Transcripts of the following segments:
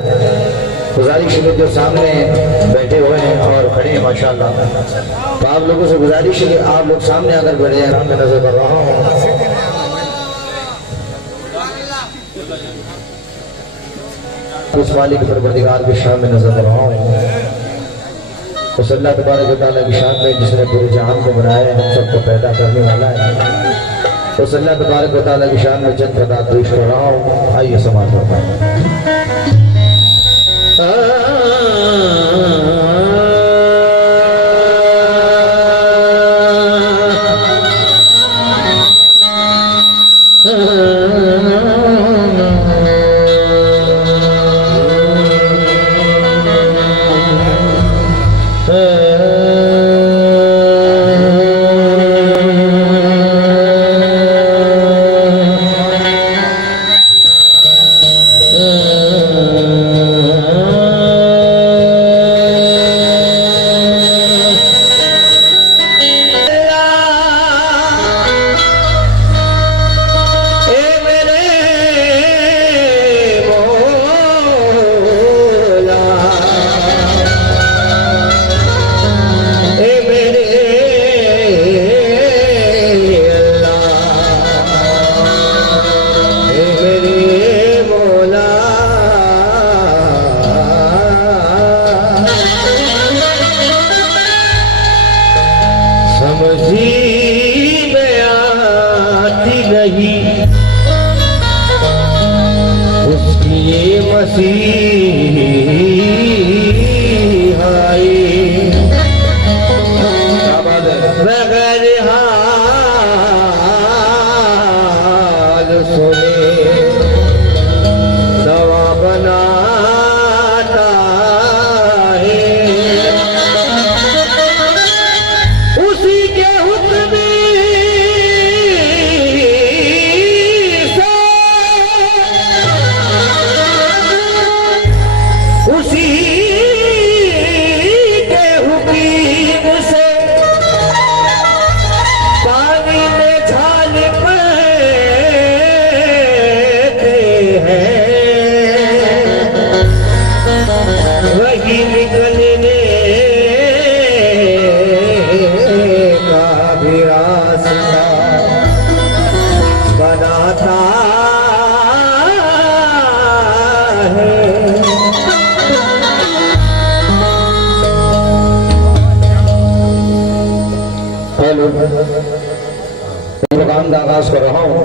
गुजारिश है जो सामने बैठे हुए हैं और खड़े हैं माशाल्लाह, तो आप लोगों से गुजारिश है कि आप लोग सामने आकर बैठ जाए। मैं नजर कर रहा हूँ उस मालिक परवरदिगार की शान में नजर कर रहा हूँ, उस अल्लाह तबारक व तआला की शान में जिसने पूरे जहान को बनाया है, हम सबको पैदा करने वाला है। उस अल्लाह तबारक व तआला की शान में चंद फक़ात पेश कर रहा हूँ। आइए समाज करता प्रोग्राम का आगाज कर रहा हूँ।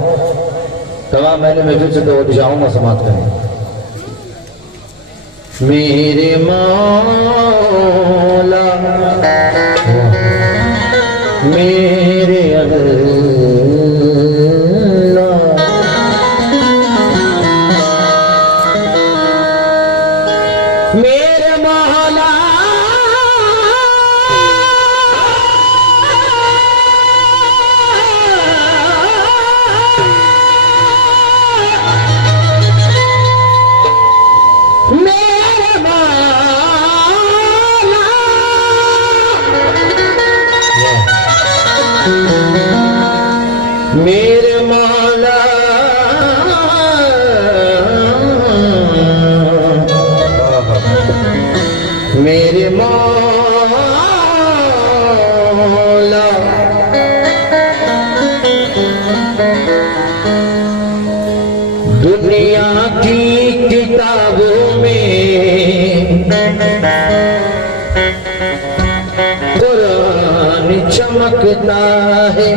तमाम मैंने महफिल से दो दिशाओं में समाप्त करें। मेरे मौला मेरे अल्लाह मेरे मौला मेरे मौला मेरे मौला दुनिया की किताबों में कुरान चमकता है,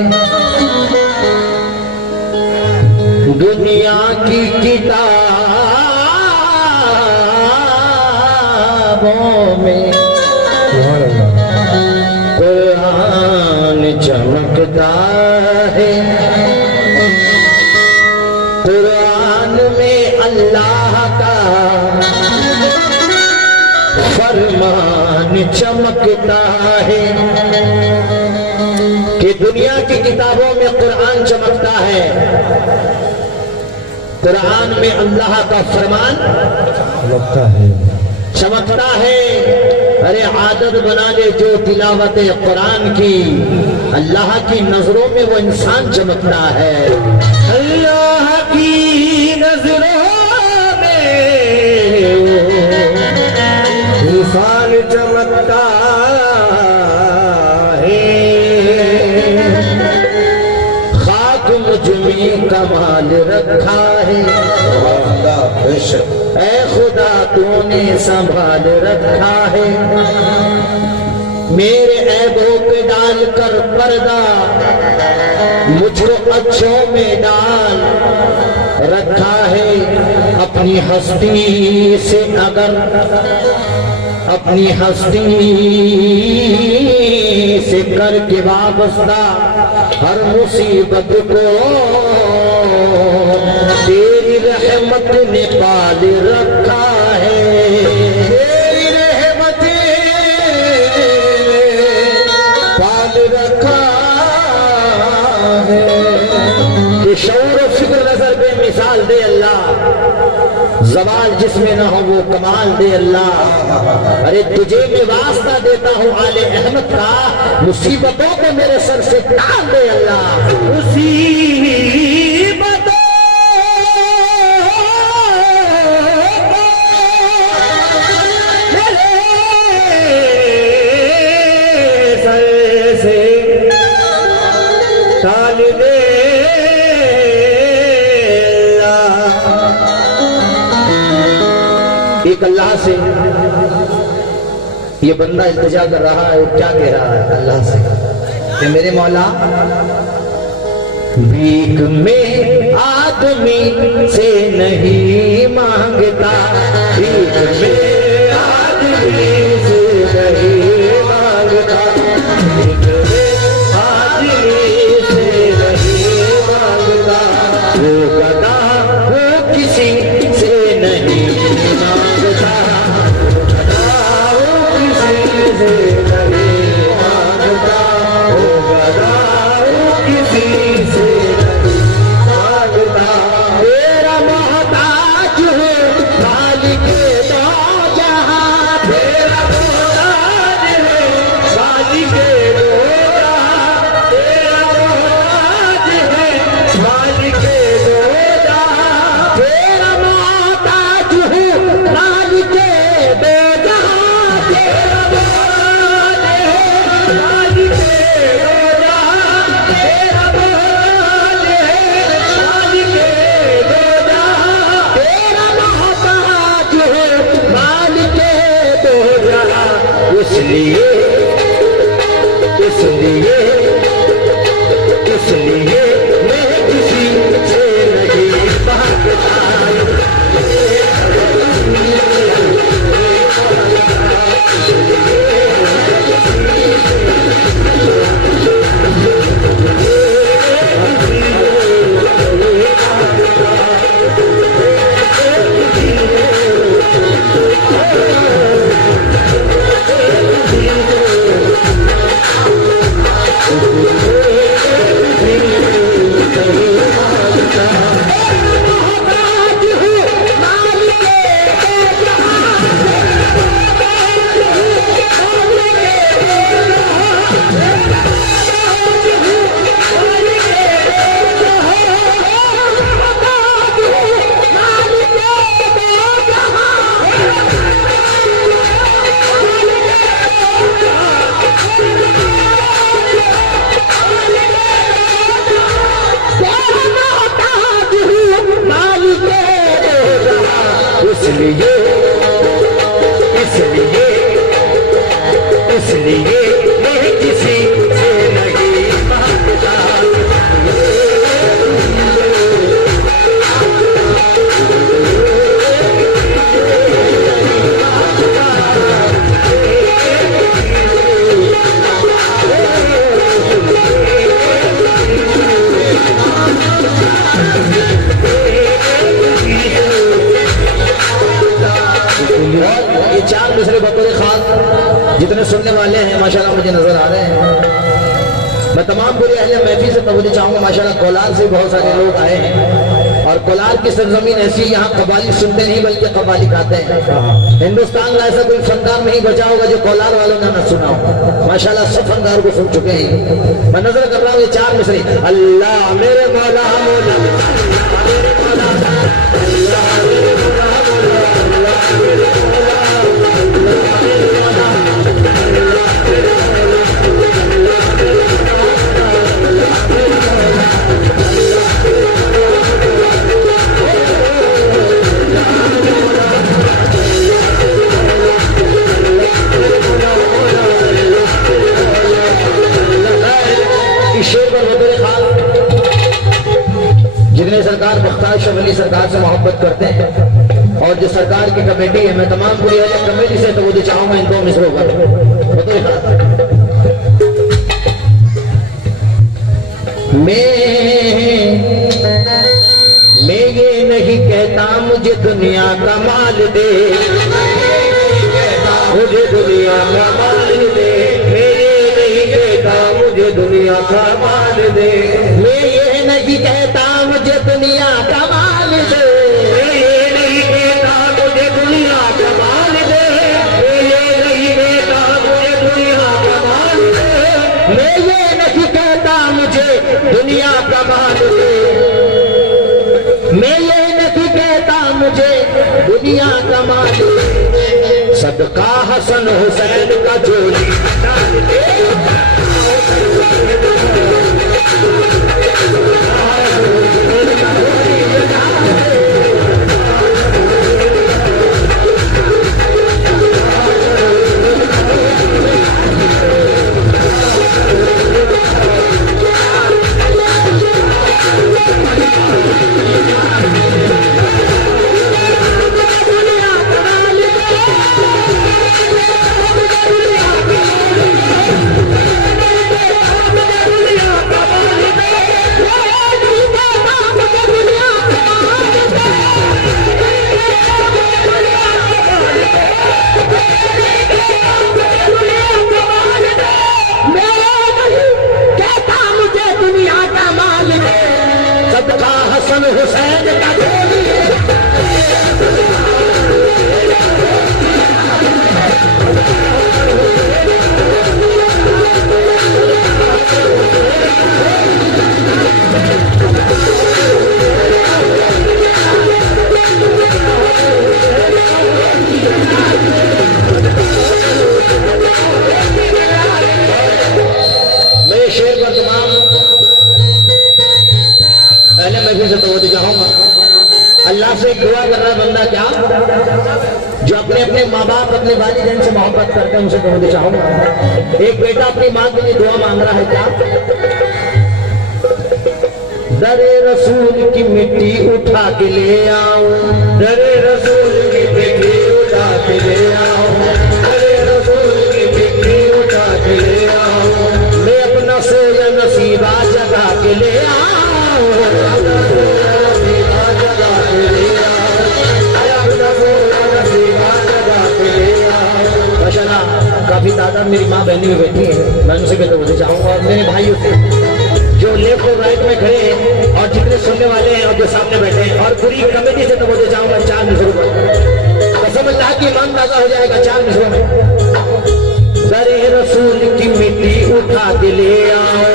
दुनिया की किताबों में कुरान चमकता है। कुरान में अल्लाह का फरमान चमकता है कि दुनिया की किताबों में कुरान चमकता है, कुरान में अल्लाह का फरमान चमकता है। अरे आदत बना ले जो तिलावत कुरान की, अल्लाह की नजरों में वो इंसान चमकता है। अल्लाह की नजरों में फाल चमकता है, खाक मुझ में कमाल रखा है। ऐ खुदा तूने संभाल रखा है, मेरे ऐबों पे डाल कर पर्दा मुझको अच्छों में डाल रखा है। अपनी हस्ती से अगर अपनी हस्ती से करके वाबस्ता हर मुसीबत को तेरी रहमत ने पाल रखा है। तेरी रहमत पाल रखा है। ये शऊर और फिक्र नजर पे मिसाल दे अल्लाह, जवाल जिसमें न हो वो कमाल दे अल्लाह। अरे तुझे मैं वास्ता देता हूँ आले अहमद का, मुसीबतों को मेरे सर से टाल दे अल्लाह। मुसीबतों मेरे सर से टाल दे। एक अल्लाह से ये बंदा इल्तिजा कर रहा है, क्या कह रहा है अल्लाह से कि मेरे मौला, भीख में आदमी से नहीं मांगता, भीख में आदमी से नहीं मांगता, भीख में आदमी से नहीं मांगता, वो गदा वो किसी से नहीं मांगता, वो किसी से नहीं मांगता, वो गदा वो किसी से नहीं मांगता। तेरा मोहताज है मालिक दो जहां, तेरा मोहताज है मालिक दो जहां, तेरा मोहताज है मालिक दो जहां, तेरा मोहताज है मालिक दो जहां, तेरा मोहताज है मालिक दो जहां, तेरा मोहताज है मालिक दो जहां, तेरा मोहताज है मालिक दो जहां। इसलिए इसलिए इसलिए मैं किसी से नहीं मांगता। इसलिए इसलिए इसलिए मैं किसी से नहीं मांगता। ये चार दूसरे बतौर खास जितने सुनने वाले हैं माशाल्लाह मुझे नजर आ रहे हैं। मैं तमाम पूरी अहले महफिल से तवज्जो चाहूंगा। माशाल्लाह कोलार से बहुत सारे लोग आए हैं और कोलार की सरजमीन ऐसी, यहाँ कव्वाली सुनते नहीं बल्कि कव्वाली गाते हैं। हिंदुस्तान का ऐसा कोई फनकार नहीं बचा होगा जो कोलार वालों ने न सुना हो। माशाल्लाह सब फनकार को सुन चुके हैं। मैं नजर कर रहा हूँ ये चार मिसरे, अल्लाह मेरे मौला मौला, मेरे मौला अल्लाह मेरे मौला मौला, अल्लाह मेरे मौला जितने सरकार मुख्तार शवली सरकार से मोहब्बत करते हैं और जो सरकार की कमेटी है, मैं तमाम पूरी कमेटी से तो वो चाहूंगा इन दो मिसरों पर मैं ये नहीं कहता मुझे दुनिया का माल दे, मुझे दुनिया का माल दे, मैं ये नहीं कहता मुझे दुनिया का माल दे, मैं ये नहीं कहता मुझे दुनिया का माल दे, मैं ये नहीं कहता मुझे दुनिया का माल दे, मैं ये नहीं कहता मुझे दुनिया का माल दे, मैं ये नहीं कहता मुझे दुनिया का माल दे, मैं ये नहीं कहता मुझे दुनिया का माल दे, सदका हसन हुसैन का झोली डाल दे, हसन हुसैन का झोली मेरे शेर पर तमाम पहले मैं फिर से तो चाहूंगा, अल्लाह से दुआ कर रहा बंदा क्या जो अपने अपने माँ बाप अपने वालिदैन से मोहब्बत करते हैं उनसे तो चाहूंगा। एक बेटा अपनी माँ के लिए दुआ मांग रहा है क्या, दरे रसूल की मिट्टी उठा के ले आओ, दरे रसूल की मिट्टी उठा के ले आओ, दरे रसूल की मिट्टी उठा के ले आओ, मैं अपना सोया नसीबा जगा के ले आओ, काफी तादाद मेरी माँ बहनी में बैठी है, मैं उनसे भी तो चाहूंगा और मेरे भाइयों से जो लेफ्ट और राइट में खड़े हैं और जितने सुनने वाले हैं और जो सामने बैठे हैं और पूरी कमेटी से तो मुझे चाहूंगा 4 मिसरों पर कसम अल्लाह की ईमान ताज़ा हो जाएगा 4 मिसरों में। दरे रसूल की मिट्टी उठा के ले आओ,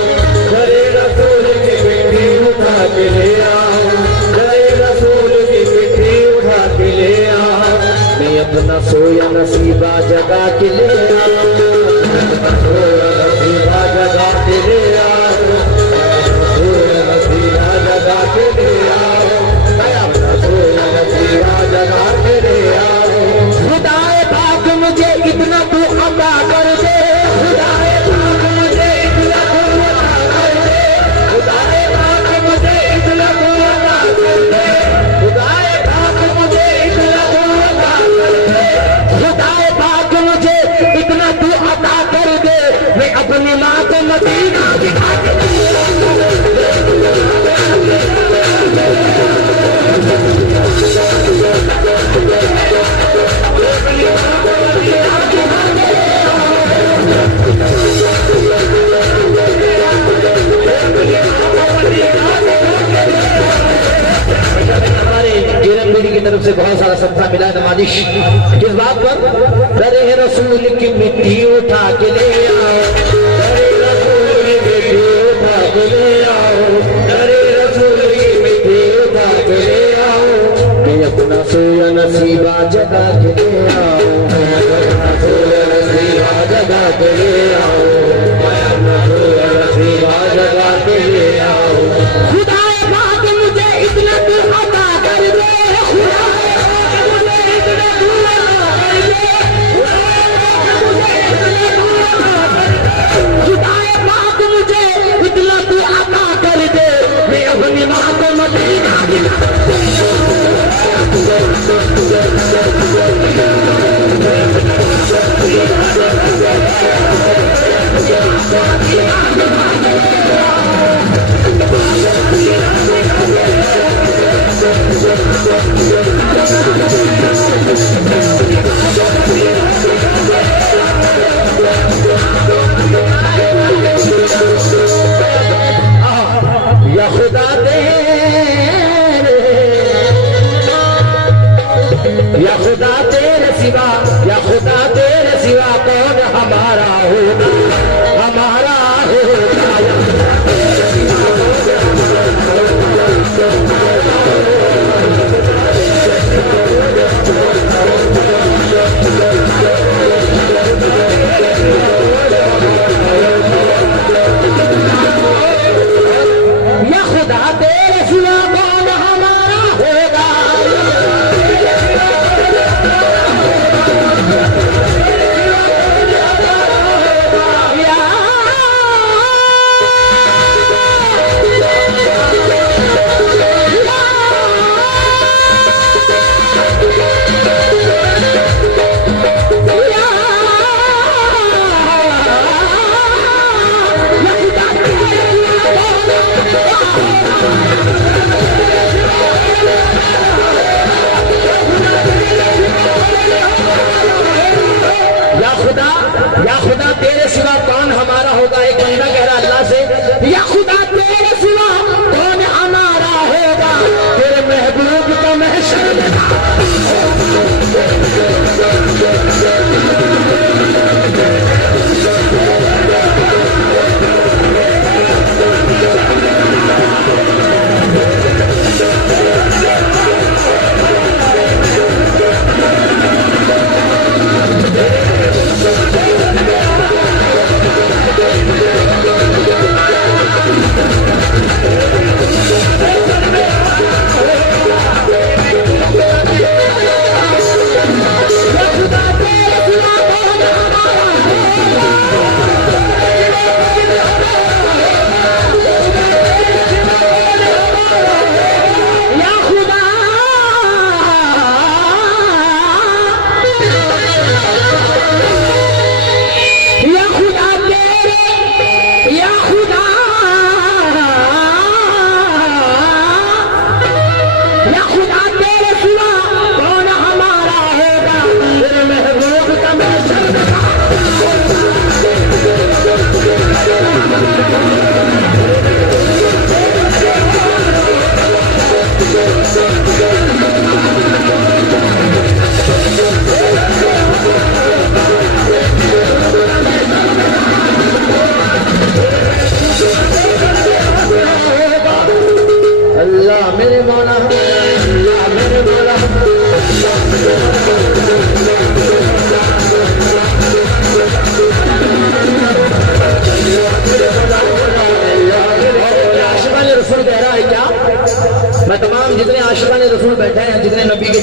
दरे रसूल की मिट्टी उठा के ले आओ, दरे रसूल की मिट्टी उठा के ले आओ, मैं अपना सोया नसीबा जगा के ले आओ, अपना सोया नसीबा जगा के ले आओ, सोया नसीबा जगा के ले आओ, मैं अपना सोया नसीबा जगा के ले आओ, खुदाए पाक मुझे इतना तू अता कर दे, खुदाए पाक मुझे इतना तू अता कर दे, खुदाए पाक मुझे इतना तू अता कर दे, खुदाए पाक मुझे इतना तू अता कर दे, खुदाए पाक मुझे इतना तू अता कर दे, मैं अपनी माँ को मदीना दिखा के की तरफ से बहुत सारा सत्ता मिला नमाजिश किस बात पर, दरे रसूल की मिट्टी उठा के ले आओ, दरे रसूल की मिट्टी उठा के ले आओ, दरे रसूल की मिट्टी उठा के ले आओ, मैं अपना सोया नसीबा जगा के ले आओ, मैं अपना सोया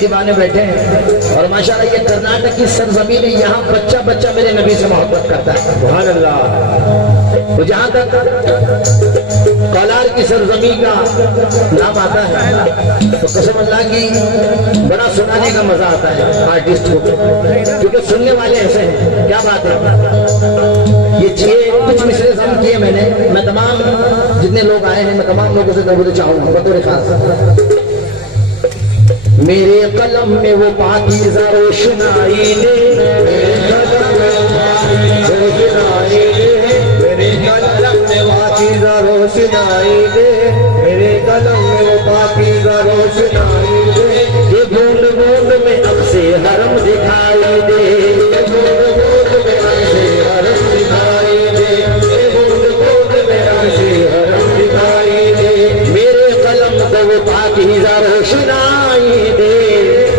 दीवाने बैठे हैं और माशाल्लाह ये कर्नाटक की सरजमीन है, यहाँ बच्चा बच्चा मेरे नबी से मोहब्बत करता है। सुभान अल्लाह। तो जहाँ तक कोलार की सरजमीन का नाम आता है तो कसम अल्लाह की बड़ा सुनाने का मजा आता है आर्टिस्ट को, क्योंकि सुनने वाले ऐसे हैं। क्या बात है, ये कुछ मिसरे हम किए मैंने। मैं तमाम जितने लोग आए हैं मैं तमाम लोगों से नबूद चाहूंगा बतौर खास। मेरे कलम में वो पाकीज़ा रोशनाई ने, मेरे कलम में वो पाकीज़ा रोशनाई ने, मेरे कलम में वो पाकीज़ा रोशनाई ने, मेरे कलम में वो पाकीज़ा रोशनाई ने। ये बूंद बूंद में अक्से हरम दिखाई दे, ये बूंद बूंद में अक्से हरम दिखाई दे, ये बूंद बूंद में अक्से हरम दिखाई दे। मेरे कलम को वो पाकीज़ा रोशनाई दे,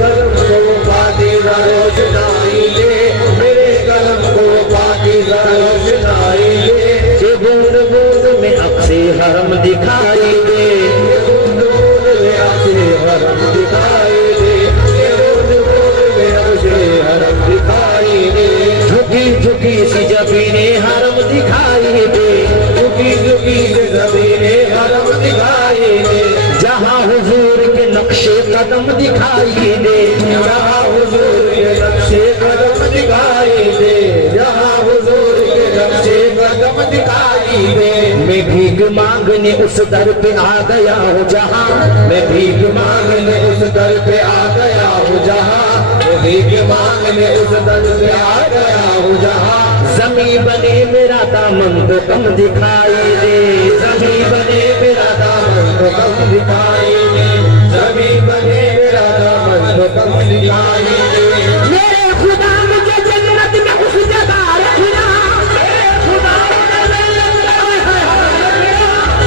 कलम को वो पाकीज़ा रोशनाई दे, मेरे कलम को वो पाकीज़ा रोशनाई दे। ये बूंद बूंद में अक्से हरम दिखाई दे, ये बूंद बूंद में अक्से हरम दिखाई दे, ये बूंद बूंद में अक्से हरम दिखाई दे। झुकी झुकी सी जबीने हरम दिखाई दे, झुकी झुकी सी जबीने हरम दिखाई दे। जहाँ हुजूर के नक्शे कदम दिखाई दे, जहाँ हुजूर के नक्शे कदम दिखाई दे, जहाँ हुजूर के नक्शे कदम दिखाई दे। मैं भीख मांगने उस दर पे आ गया हूँ जहाँ, मैं भीख मांगने उस दर पे आ गया हूँ जहाँ, मैं भीख मांगने उस दर पे आ गया हूँ जहाँ। ज़मीं बने मेरा दामन तो कम दिखाई दे, ज़मीं बने मेरा दामन तो कम दिखाई दे, ज़मीं बने मेरा दामन तो कम दिखाई दे। मेरे खुदा मुझे जन्नत में उस जगह रखना, मेरे खुदा मुझे जन्नत में,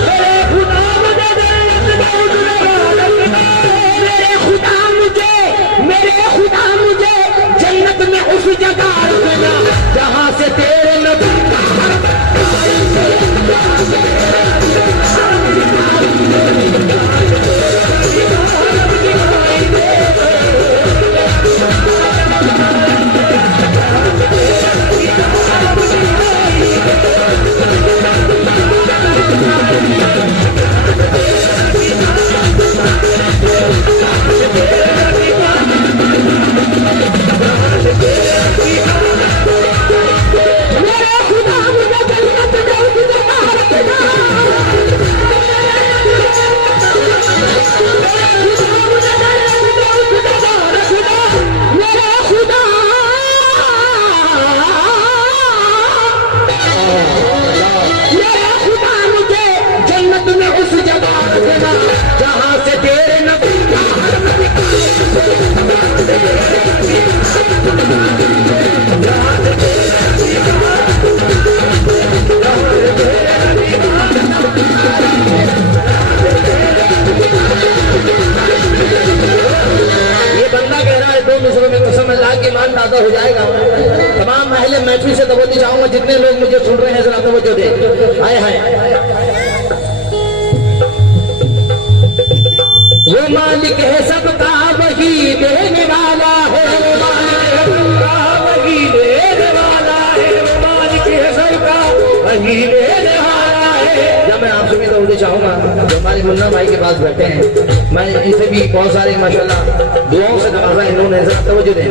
मेरे खुदा मुझे जन्नत में उस जगह रखना, मेरे खुदा मुझे जन्नत में उस जगह रखना जहाँ से तेरे नबी हो जाएगा। तमाम महले महफिल से तवज्जो चाहूंगा, जितने लोग मुझे सुन रहे हैं जरा तवज्जो दे। हाय हाय, वो मालिक है सबका वही देने वाला है, वो मालिक है सबका वही देने वाला है, वो मालिक है सबका वही देने वाला है। जब मैं आपसे भी तवज्जो चाहूंगा, जो हमारे मुन्ना भाई के पास बैठे हैं, मैं इनसे भी बहुत सारे माशाल्लाह दुआओं से नवाजा इन्होंने, जरा तवज्जो दें।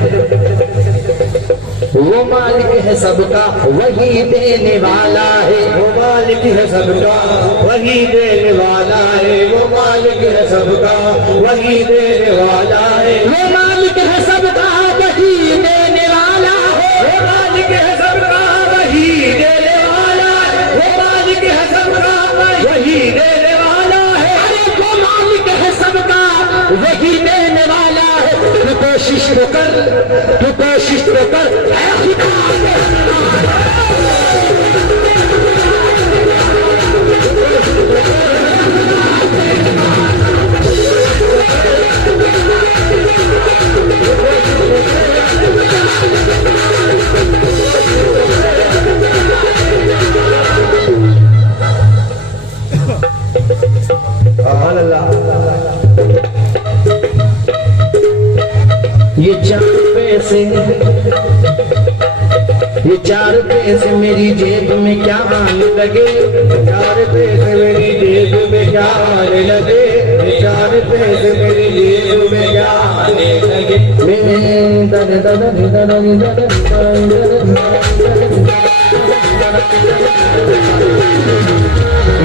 वो मालिक है सबका वही देने वाला है, वो मालिक है सबका वही देने वाला है, वो मालिक है सबका वही देने वाला है, वो मालिक है सबका वही देने वाला है, वो मालिक है सबका वही देने वाला है, वो मालिक है सबका वही देने वाला है। अरे वो मालिक है सबका वही देने वाला है। तू कोशिश तो कर, तू कोशिश तो कर, पैसे, ये 4 पैसे मेरी जेब में क्या आने लगे, 4 पैसे मेरी जेब में क्या आने लगे, 4 पैसे मेरी जेब में क्या आने लगे।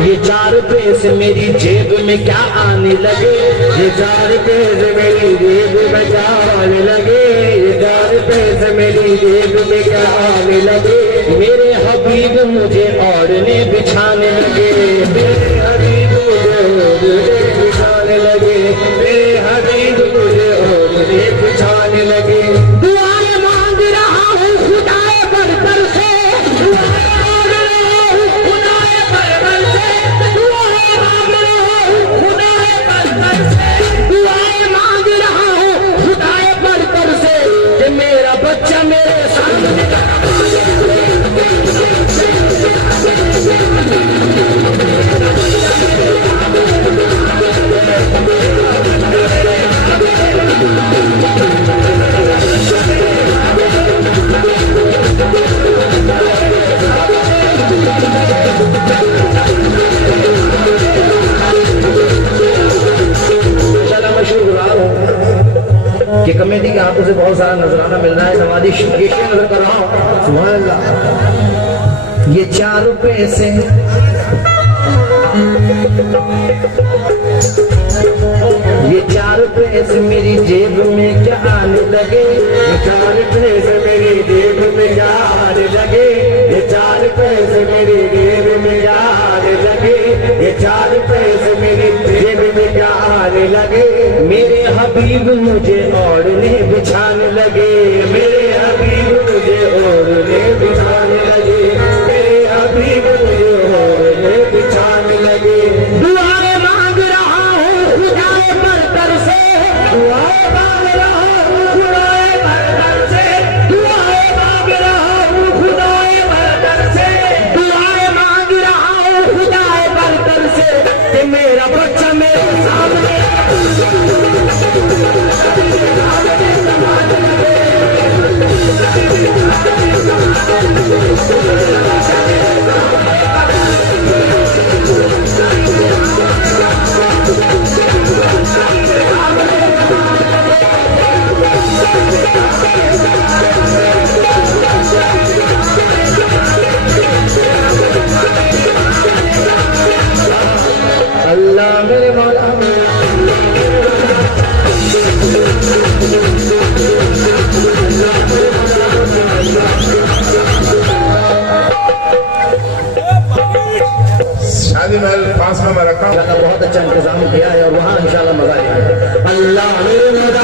ये 4 पैसे मेरी जेब में क्या आने लगे, ये 4 पैसे मेरी जेब में क्या आने लगे, ये 4 पैसे मेरी जेब में क्या आने लगे। मेरे हबीब मुझे ओढ़ने बिछाने लगे, मेरे हबीब मुझे ओढ़ने बिछाने लगे, मेरे हबीब मुझे ओढ़ने बिछाने लगे। दुआएं मांग रहा हूँ खुदाए बरकर से, बच्चा मेरे सामने कि कमेटी के हाथों से बहुत सारा नजराना मिल रहा है। नवाजी शेर नजर कर रहा हूँ, सुभान अल्लाह। ये 4 पैसे, ये 4 पैसे मेरी जेब में क्या आने लगे, ये 4 पैसे मेरी जेब में क्या आने लगे, ये 4 पैसे मेरी जेब में क्या आने लगे, ये 4 पैसे मेरी जेब में क्या आने लगे। मेरे हबीब मुझे ओढ़ने बिछाने लगे, मेरे हबीब मुझे ओढ़ने बिछाने लगे, मेरे हबीब मुझे ओढ़ने बिछाने लगे। दुआएं मांग रहा हूँ खुदाए बरकर से, दुआएं मांग रहा हूँ खुदाए बरकर से, दुआएं मांग रहा हूँ खुदाए बरकर से, दुआएं मांग रहा हूँ खुदाए बरकर से कि मेरा बच्चा मेरे सामने अल्लाह मेरे मौला शादी महल पास में मैं रखा हूँ, बहुत अच्छा इंतजाम किया है और वहाँ इंशाल्लाह मजा आएगा। अल्लाह मेरे मौला